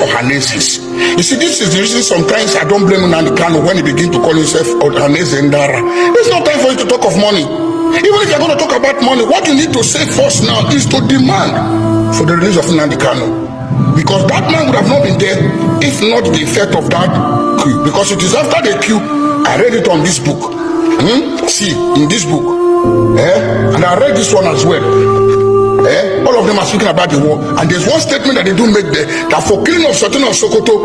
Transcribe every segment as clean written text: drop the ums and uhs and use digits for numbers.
Ohanezes. You see, this is the reason sometimes I don't blame Nnamdi Kanu when he begins to call himself Ohaneze Ndigbo. There's no time for you to talk of money. Even if you're going to talk about money, what you need to say first now is to demand for the release of Nnamdi Kanu. Because that man would have not been there if not the effect of that coup. Because it is after the coup, I read it on this book. See, in this book. And I read this one as well. All of them are speaking about the war. And there's one statement that they do make there, that for killing of Sultan of Sokoto,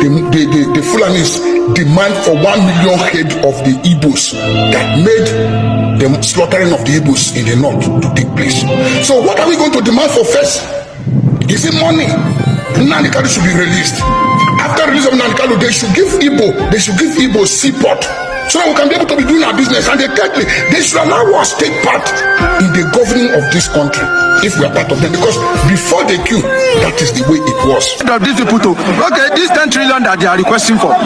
the Fulanis demand for 1 million head of the Igbos that made the slaughtering of the Igbos in the north to take place. So what are we going to demand for first? Is it money? Nnamdi Kanu should be released. After release of Nnamdi Kanu, they should give Igbo seaport, so that we can be able to be doing our business. And thirdly, they should allow us take part in the governing of this country if we are part of them. Because before the coup, that is the way it was. These people too. Okay, this 10 trillion that they are requesting for,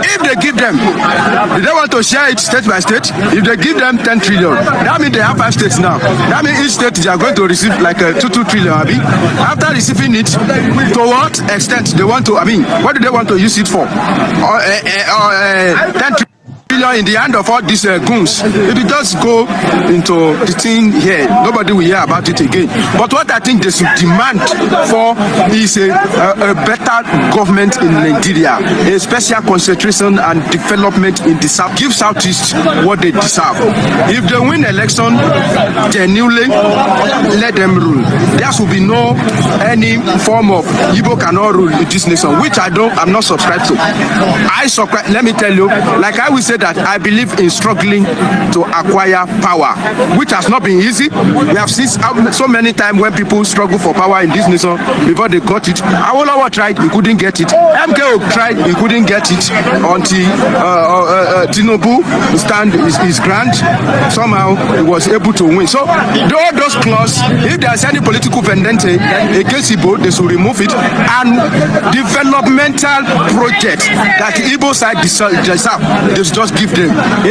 if they give them, if they want to share it state by state, if they give them 10 trillion, that means they have 5 states now. That means each state they are going to receive like 2 trillion. After receiving it, to what extent they want to, what do they want to use it for? 10 trillion in the hand of all these goons. If it does go into the thing here, nobody will hear about it again. But what I think they should demand for is a better government in Nigeria, a special concentration and development in the south. Give Southeast what they deserve. If they win election genuinely, let them rule. There should be no any form of Igbo cannot rule in this nation, which I'm not subscribed to. Let me tell you, like I will say that I believe in struggling to acquire power, which has not been easy. We have seen so many times when people struggle for power in this nation before they got it. Awolowo tried, he couldn't get it. MKO tried, he couldn't get it until Tinubu stand his grant. Somehow he was able to win. So all those clauses, if there's any political vendetta against Igbo, they should remove it. And developmental projects that the Igbo side deserve, they should just give them.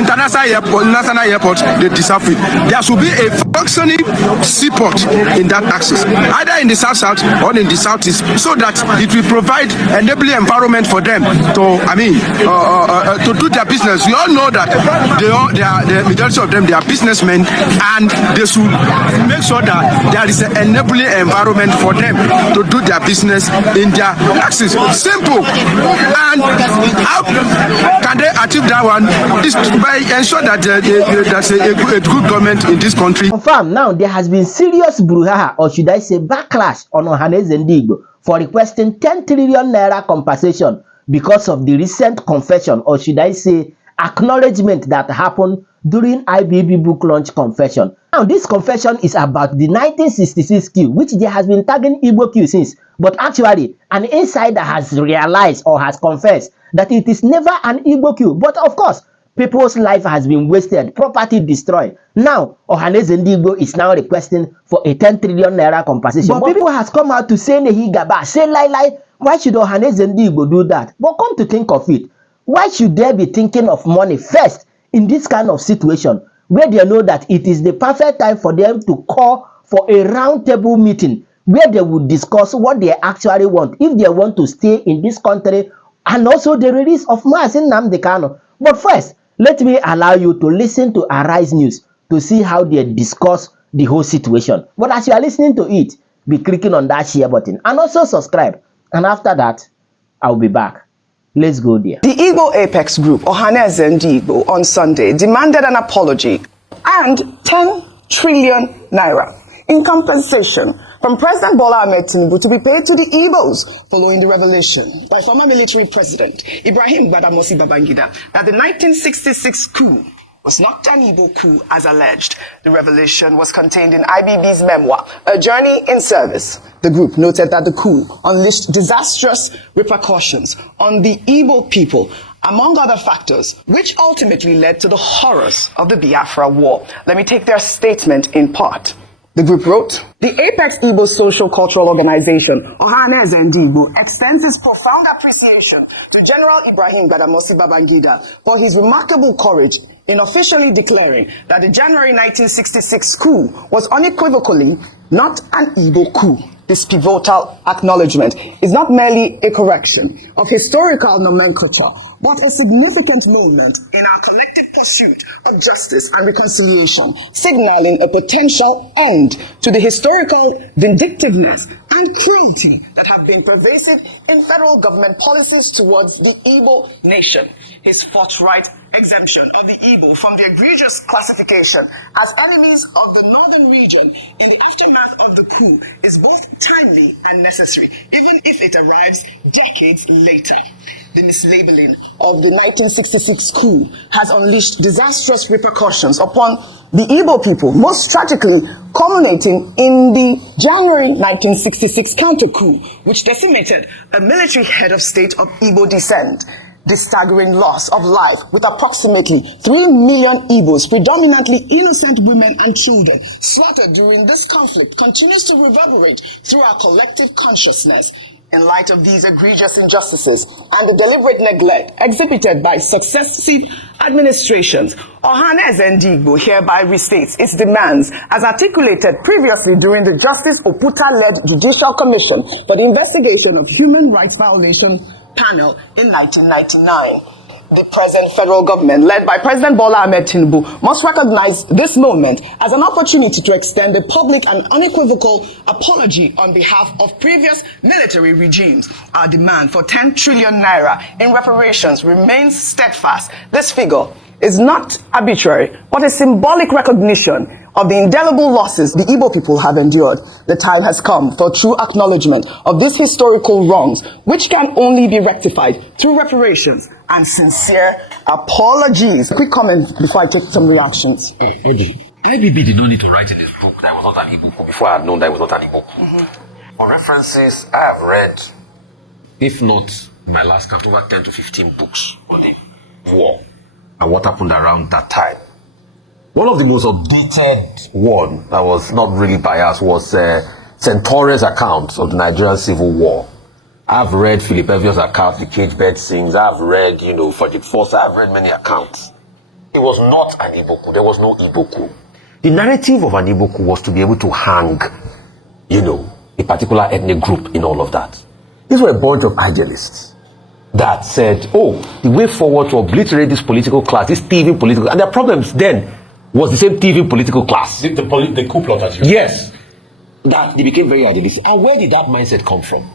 National airport, they deserve it. There should be a functioning seaport in that axis, either in the south or in the southeast, so that it will provide enabling environment for them to, to do their business. We all know that the majority of them, they are businessmen, and they should make sure that there is an enabling environment for them to do their business in their axis. Simple. And how can they achieve that one? Is by ensure that there's a good government in this country. Confirm now, there has been serious brouhaha, or should I say backlash, on Ohaneze Ndigbo for requesting 10 trillion naira compensation because of the recent confession, or should I say acknowledgement, that happened during IBB book launch confession. Now this confession is about the 1966 coup, which there has been tagging Igbo coup since, but actually an insider has realized or has confessed that it is never an Igbo coup. But of course, people's life has been wasted, property destroyed. Now, Ohaneze Ndigbo is now requesting for a 10 trillion naira compensation. But people has come out to say Nehi Gaba, say lie. Why should Ohaneze Ndigbo do that? But come to think of it, why should they be thinking of money first in this kind of situation, where they know that it is the perfect time for them to call for a round table meeting where they would discuss what they actually want, if they want to stay in this country, and also the release of Nnamdi Kanu. But first, let me allow you to listen to Arise News to see how they discuss the whole situation. But as you are listening to it, be clicking on that share button and also subscribe. And after that, I'll be back. Let's go there. The Igbo Apex Group, Ohaneze Ndigbo, on Sunday demanded an apology and 10 trillion naira in compensation from President Bola Ahmed Tinubu to be paid to the Igbos following the revelation by former military president Ibrahim Badamasi Babangida that the 1966 coup was not an Igbo coup as alleged. The revelation was contained in IBB's memoir, A Journey in Service. The group noted that the coup unleashed disastrous repercussions on the Igbo people, among other factors, which ultimately led to the horrors of the Biafra War. Let me take their statement in part. The group wrote, the Apex Igbo Social Cultural Organization, Ohaneze Ndigbo, extends its profound appreciation to General Ibrahim Badamasi Babangida for his remarkable courage in officially declaring that the January 1966 coup was unequivocally not an Igbo coup. this pivotal acknowledgement is not merely a correction of historical nomenclature, but a significant moment in our collective pursuit of justice and reconciliation, signaling a potential end to the historical vindictiveness and cruelty that have been pervasive in federal government policies towards the Igbo nation. His forthright exemption of the Igbo from the egregious classification as enemies of the northern region in the aftermath of the coup is both timely and necessary, even if it arrives decades later. The mislabeling of the 1966 coup has unleashed disastrous repercussions upon the Igbo people, most tragically culminating in the January 1966 counter-coup, which decimated a military head of state of Igbo descent. The staggering loss of life, with approximately 3 million Igbos, predominantly innocent women and children, slaughtered during this conflict, continues to reverberate through our collective consciousness. In light of these egregious injustices and the deliberate neglect exhibited by successive administrations, Ohaneze Ndigbo hereby restates its demands as articulated previously during the Justice Oputa-led Judicial Commission for the Investigation of Human Rights Violation panel in 1999. The present federal government, led by President Bola Ahmed Tinubu, must recognize this moment as an opportunity to extend a public and unequivocal apology on behalf of previous military regimes. Our demand for 10 trillion naira in reparations remains steadfast. This figure is not arbitrary, but a symbolic recognition of the indelible losses the Igbo people have endured. The time has come for true acknowledgement of these historical wrongs, which can only be rectified through reparations and sincere apologies. Quick comment before I take some reactions. Eddie, IBB did not need to write in his book that I was not an Igbo before I had known that I was not an Igbo. For references, I have read, if not in my last count, over 10 to 15 books on the war and what happened around that time. One of the most updated one that was not really biased was Centaur's account of the Nigerian Civil War. I've read Philip Evans' account, The Cage Bird Sings. I've read, Frederick Force. I've read many accounts. It was not an Igbo coup. There was no Igbo coup. The narrative of an Igbo coup was to be able to hang, a particular ethnic group in all of that. These were a bunch of idealists that said, the way forward to obliterate this political class, this thieving political, and their problems then was the same thieving political class. The coup plotters. Yes. That they became very idealistic. And where did that mindset come from?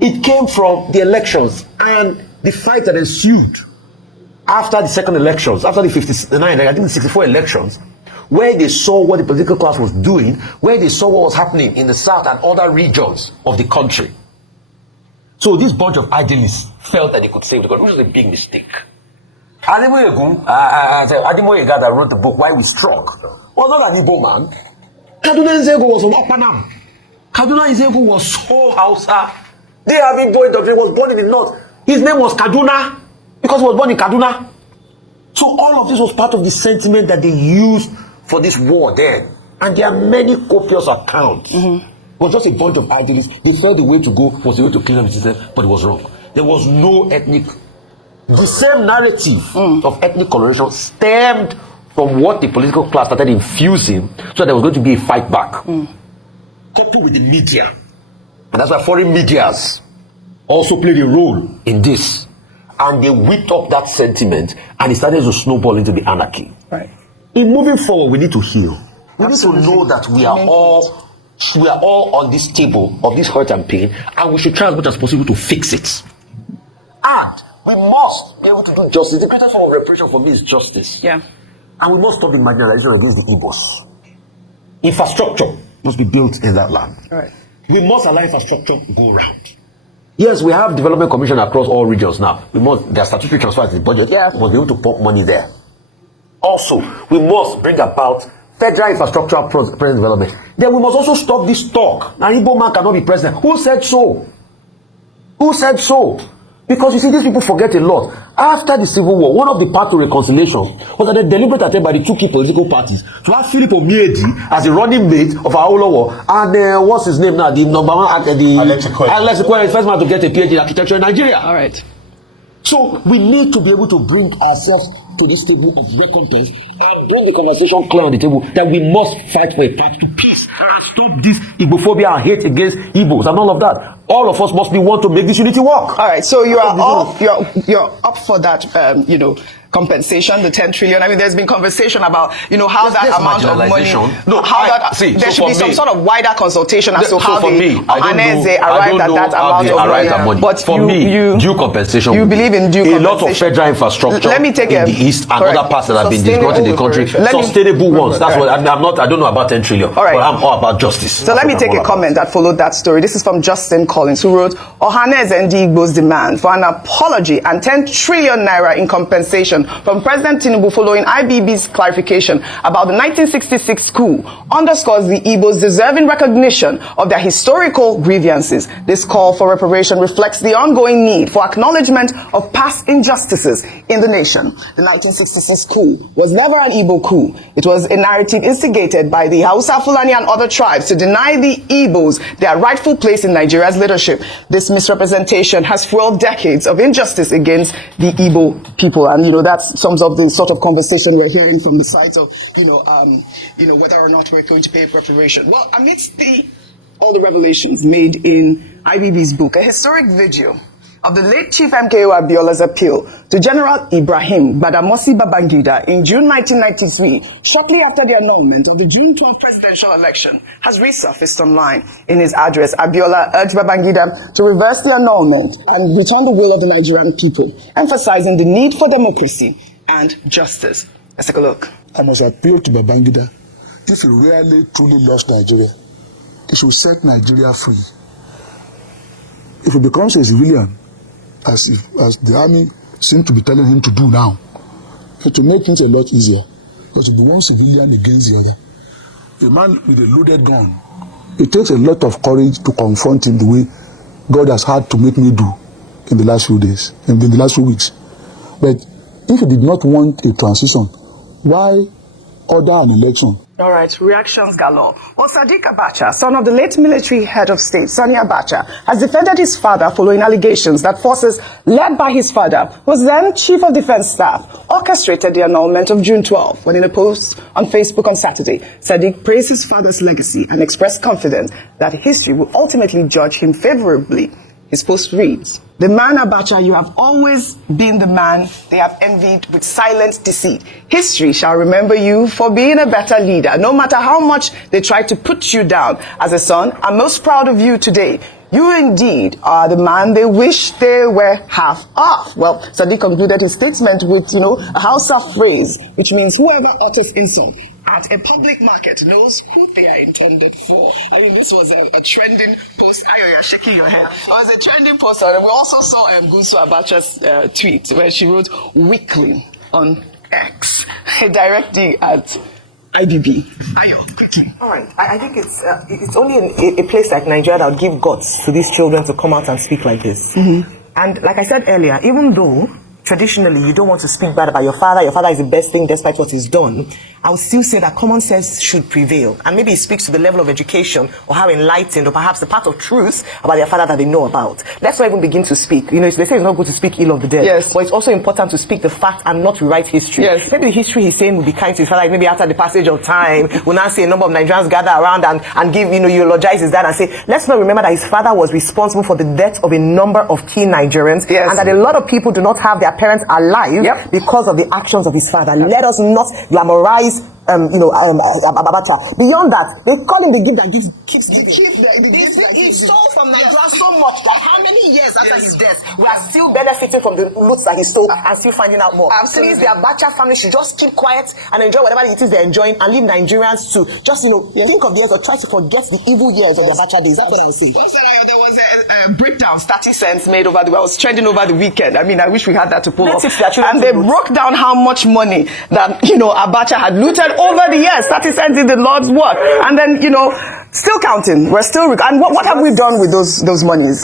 It came from the elections and the fight that ensued after the second elections, after the 59, I think the 64 elections, where they saw what the political class was doing, where they saw what was happening in the south and other regions of the country. So this bunch of idealists felt that they could save the country. It was a big mistake. Ademoyega that wrote the book Why We Struck was not an Igbo man. Kaduna Nzego was from Apanam. Kaduna Nzego was so Hausa. They have Igbo indoctrination, was born in the north. His name was Kaduna because he was born in Kaduna. So all of this was part of the sentiment that they used for this war then. And there are many copious accounts. It was just a bunch of idealists. They felt the way to go was the way to kill them, but it was wrong. There was no ethnic. The same narrative of ethnic coloration stemmed from what the political class started infusing, so there was going to be a fight back. Coupled with the media. And that's why foreign medias also played a role in this. And they whipped up that sentiment and it started to snowball into the anarchy. Right. In moving forward, we need to heal. We need to know that we are all on this table of this hurt and pain, and we should try as much as possible to fix it. And we must be able to do justice. The greatest form of reparation for me is justice. Yeah. And we must stop the marginalization against the Igbos. Infrastructure must be built in that land. Right. We must allow infrastructure go round. Yes, we have development commission across all regions now. There are statutory transfers to the budget. Yeah. We must be able to pump money there. Also, we must bring about federal infrastructure present development. Then we must also stop this talk. Now, Igbo man cannot be president. Who said so? Who said so? Because you see, these people forget a lot. After the Civil War, one of the paths to reconciliation was that a deliberate attempt by the two key political parties to have Philip Omiedi as the running mate of our Awolowo and what's his name now, the number one actor, Alex Ekwueme, the first man to get a PhD in architecture in Nigeria. All right. So we need to be able to bring ourselves to this table of recompense and bring the conversation clear on the table that we must fight for a path to peace and stop this Igbophobia and hate against Igbos and all of that. All of us must be one to make this unity work. All right, so you're up for that, compensation, the 10 trillion. I mean, there's been conversation about, how that amount of money, there should be some sort of wider consultation as to how Ohaneze arrived at that amount of money. But for me, due compensation. You believe in due compensation. A lot of federal infrastructure in the East and other parts that have been brought in the country. Sustainable ones. That's what I don't know about 10 trillion. But I'm all about justice. So let me take a comment that followed that story. This is from Justin Collins, who wrote, Ohaneze Ndigbo's demand for an apology and 10 trillion naira in compensation from President Tinubu following IBB's clarification about the 1966 coup underscores the Igbos deserving recognition of their historical grievances. This call for reparation reflects the ongoing need for acknowledgement of past injustices in the nation. The 1966 coup was never an Igbo coup. It was a narrative instigated by the Hausa, Fulani and other tribes to deny the Igbos their rightful place in Nigeria's leadership. This misrepresentation has fueled decades of injustice against the Igbo people, and that sums up the sort of conversation we're hearing from the sides of whether or not we're going to pay preparation. Well, amidst all the revelations made in IBB's book, a historic video of the late Chief MKO Abiola's appeal to General Ibrahim Badamasi Babangida in June 1993, shortly after the annulment of the June 12 presidential election, has resurfaced online. In his address, Abiola urged Babangida to reverse the annulment and return the will of the Nigerian people, emphasizing the need for democracy and justice. Let's take a look. I must appeal to Babangida. If he really truly loves Nigeria, he should set Nigeria free. If he becomes a civilian, as the army seems to be telling him to do now, it will make things a lot easier. Because if the one civilian against the other, a man with a loaded gun, it takes a lot of courage to confront him the way God has had to make me do in the last few days, in the last few weeks. But if he did not want a transition, why order an election? All right, reactions galore. Well, Sadiq Abacha, son of the late military head of state, Sani Abacha, has defended his father following allegations that forces led by his father, who was then Chief of Defense Staff, orchestrated the annulment of June 12. When in a post on Facebook on Saturday, Sadiq praised his father's legacy and expressed confidence that history will ultimately judge him favorably. His post reads, "The man Abacha, you have always been the man they have envied with silent deceit. History shall remember you for being a better leader. No matter how much they try to put you down. As a son, I'm most proud of you today. You indeed are the man they wish they were half of." Well, Sadiq concluded his statement with, a Hausa phrase, which means whoever utters insult at a public market knows who they are intended for. I mean, this was a trending post. Ayo, you're shaking your head. It was a trending post, and we also saw Gusu Abacha's tweet where she wrote "weakling" on X, directly at IBB. Ayo. All right. I think it's only in a place like Nigeria that would give guts to these children to come out and speak like this. Mm-hmm. And like I said earlier, even though traditionally you don't want to speak bad about your father is the best thing despite what he's done, I would still say that common sense should prevail. And maybe it speaks to the level of education or how enlightened or perhaps the part of truth about their father that they know about. Let's not even begin to speak. They say it's not good to speak ill of the dead. Yes. But it's also important to speak the fact and not rewrite history. Yes. Maybe the history he's saying will be kind to his father, like maybe after the passage of time, we'll now see a number of Nigerians gather around and give, eulogize his dad and say, let's not remember that his father was responsible for the death of a number of key Nigerians. Yes. And that a lot of people do not have their parents alive because of the actions of his father. Let us not glamorize Abacha. Beyond that, they call him the gift that keeps giving. He stole from Nigeria so much that how many years after his death, we are still benefiting from the roots that he stole and still finding out more. Please, the Abacha family should just keep quiet and enjoy whatever it is they're enjoying and leave Nigerians to just, think of the years or try to forget the evil years of the Abacha days. That's what I would say. There was a breakdown, 30 cents made over I was trending over the weekend. I mean, I wish we had that to pull up. And they broke down how much money that, Abacha had looted over the years. 30 cents did the Lord's work. And then, still counting. We're still, and what have we done with those monies?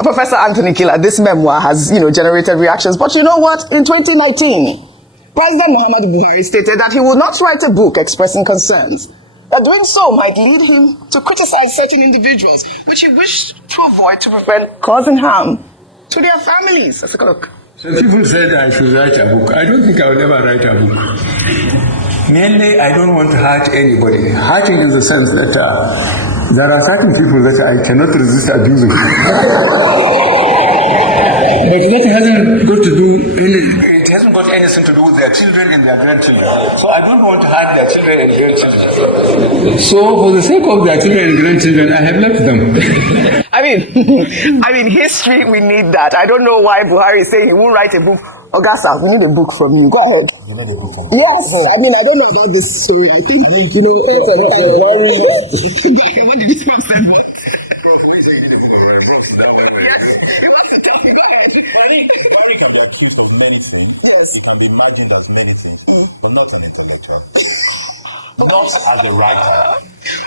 Professor Anthony Killer, this memoir has, generated reactions. But you know what? In 2019, President Muhammadu Buhari stated that he will not write a book expressing concerns. That doing so might lead him to criticize certain individuals, which he wished to avoid to prevent causing harm to their families. Let's take a look. So people said I should write a book. I don't think I will ever write a book. Mainly, I don't want to hurt anybody. Hurting in the sense that there are certain people that I cannot resist abusing. But that hasn't got to do it hasn't got anything to do with their children and their grandchildren. So I don't want to hurt their children and grandchildren. So for the sake of their children and grandchildren, I have left them. I mean, history, we need that. I don't know why Buhari is saying he won't write a book. Augusta, we need a book from you. Go ahead. You made a book on Yes, I mean, I don't know about this story. I think, you know, Yes. It can be imagined as many things, but not an intellectual. Not as a writer.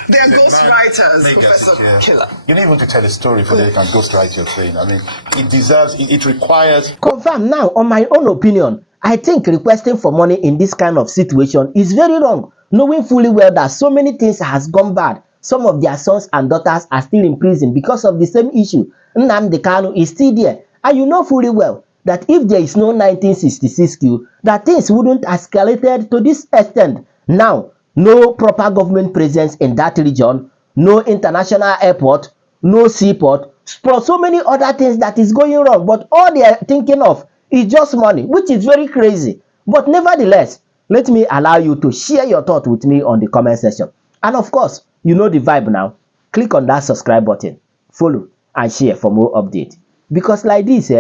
they are ghostwriters, Professor Killer. You need even to tell a story for they can ghostwrite your thing. I mean, it deserves, it requires. Confirm now, on my own opinion, I think requesting for money in this kind of situation is very wrong, knowing fully well that so many things has gone bad. Some of their sons and daughters are still in prison because of the same issue. Nnamdi Kanu is still there. And you know fully well that if there is no 1966 coup, that things wouldn't escalated to this extent. Now, no proper government presence in that region, no international airport, no seaport, plus so many other things that is going wrong. But all they are thinking of is just money, which is very crazy. But nevertheless, let me allow you to share your thought with me on the comment section. And of course, you know the vibe now. Click on that subscribe button, follow and share for more updates. Because like this,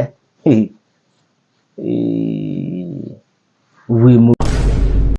we move.